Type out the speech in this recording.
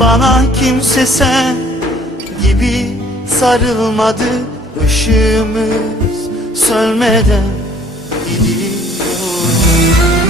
bana kimse sen gibi sarılmadı Işığımız sönmeden gidiyor